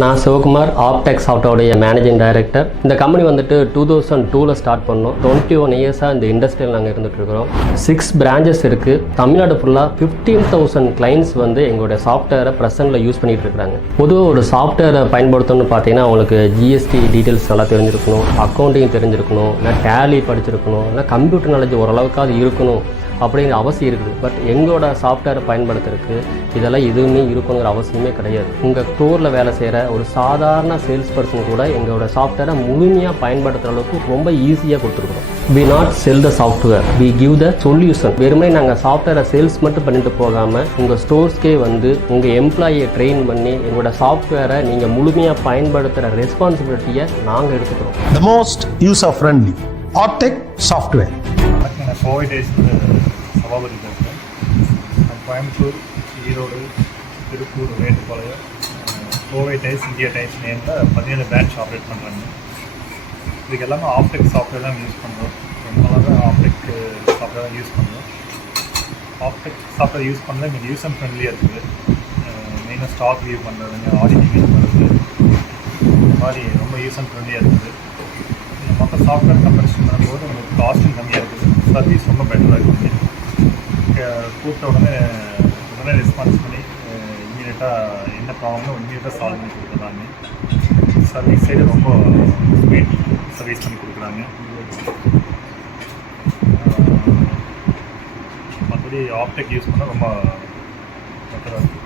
நான் சிவகுமார் ஆப்டெக் ஆட்டோடைய managing director இந்த கம்பெனி வந்துட்டு டூ தௌசண்ட் டூவில் ஸ்டார்ட் பண்ணோம். டுவெண்ட்டி ஒன் இயர்ஸாக இந்த இண்டஸ்ட்ரியில் நாங்கள் இருந்துகிட்ருக்கிறோம் சிக்ஸ் பிரான்ச்சஸ் இருக்குது தமிழ்நாடு ஃபுல்லாக ஃபிஃப்டீன் தௌசண்ட் கிளைண்ட்ஸ் வந்து எங்களுடைய சாஃப்ட்வேரை ப்ரெசென்ட்டில் யூஸ் பண்ணிகிட்டு இருக்கிறாங்க. பொதுவாக ஒரு சாஃப்ட்வேரை பயன்படுத்தணும்னு பார்த்தீங்கன்னா அவங்களுக்கு ஜிஎஸ்டி டீட்டெயில்ஸ் நல்லா தெரிஞ்சிருக்கணும். அக்கௌண்டிங் தெரிஞ்சிருக்கணும். இல்லை டேலி படிச்சிருக்கணும். இல்லை கம்ப்யூட்டர் நாலேஜ் ஓரளவுக்கு அது இருக்கணும். அப்படிங்கிற அவசியம் இருக்குது. பட் எங்களோட சாஃப்ட்வேரை பயன்படுத்துறதுக்கு இதெல்லாம் எதுவுமே இருக்கணுங்கிற அவசியமே கிடையாது. உங்கள் ஸ்டோரில் வேலை செய்கிற ஒரு சாதாரண சேல்ஸ் பர்சன் கூட எங்களோட சாஃப்ட்வேரை முழுமையாக பயன்படுத்துகிற அளவுக்கு ரொம்ப ஈஸியாக கொடுத்துருக்குறோம் we not sell the software we give the solution வெறுமனே நாங்கள் சாஃப்ட்வேரை சேல்ஸ் மட்டும் பண்ணிட்டு போகாமல் உங்கள் ஸ்டோர்ஸ்க்கே வந்து உங்கள் எம்ப்ளாயியை ட்ரெயின் பண்ணி எங்களோட சாஃப்ட்வேரை நீங்கள் முழுமையாக பயன்படுத்துகிற ரெஸ்பான்சிபிலிட்டியை நாங்கள் எடுத்துக்கிறோம். The most use of friendly software. Software நான் கோவை டேஸ் சபாபதி பேசுகிறேன் Coimbatore Erode Tiruppur Mettupalayam Kovai dyes India dyes நேமில் பதினேழு பிரான்ச் ஆப்ரேட் பண்ணுறாங்க இதுக்கு எல்லாமே ஆப்டெக் சாஃப்ட்வேர் தான் யூஸ் பண்ணுறோம் ரொம்ப நாளாக ஆப்டெக் சாஃப்ட்வேர் தான் யூஸ் பண்ணுறோம் ஆப்டெக் சாஃப்ட்வேர் யூஸ் பண்ணல எங்களுக்கு யூஸ் அண்ட் ஃப்ரெண்ட்லியாக இருக்குது மெயினாக ஸ்டாக் வியூ பண்ணுறதுங்க ஆடிட்டிங் பண்ணுறது இந்த மாதிரி ரொம்ப யூஸ் அண்ட் ஃப்ரெண்ட்லியாக இருக்குது. மற்ற மொத்த சாஃப்ட்வேர் கம்பேரிசன் பண்ணும்போது உங்களுக்கு காஸ்ட்டும் கம்மியாக இருக்குது. சர்வீஸ் ரொம்ப பெட்டராக இருக்குது கூப்பிட்ட உடனே உடனே ரெஸ்பான்ஸ் பண்ணி இமீடியட்டாக என்ன ப்ராப்ளமோ இமீடியட்டாக சால்வ் பண்ணி கொடுக்குறாங்க சர்வீஸ் சைடு ரொம்ப ஸ்பீட் சர்வீஸ் பண்ணி கொடுக்குறாங்க. மற்றபடி ஆப்டெக் யூஸ் பண்ணால் ரொம்ப பெட்டராக இருக்குது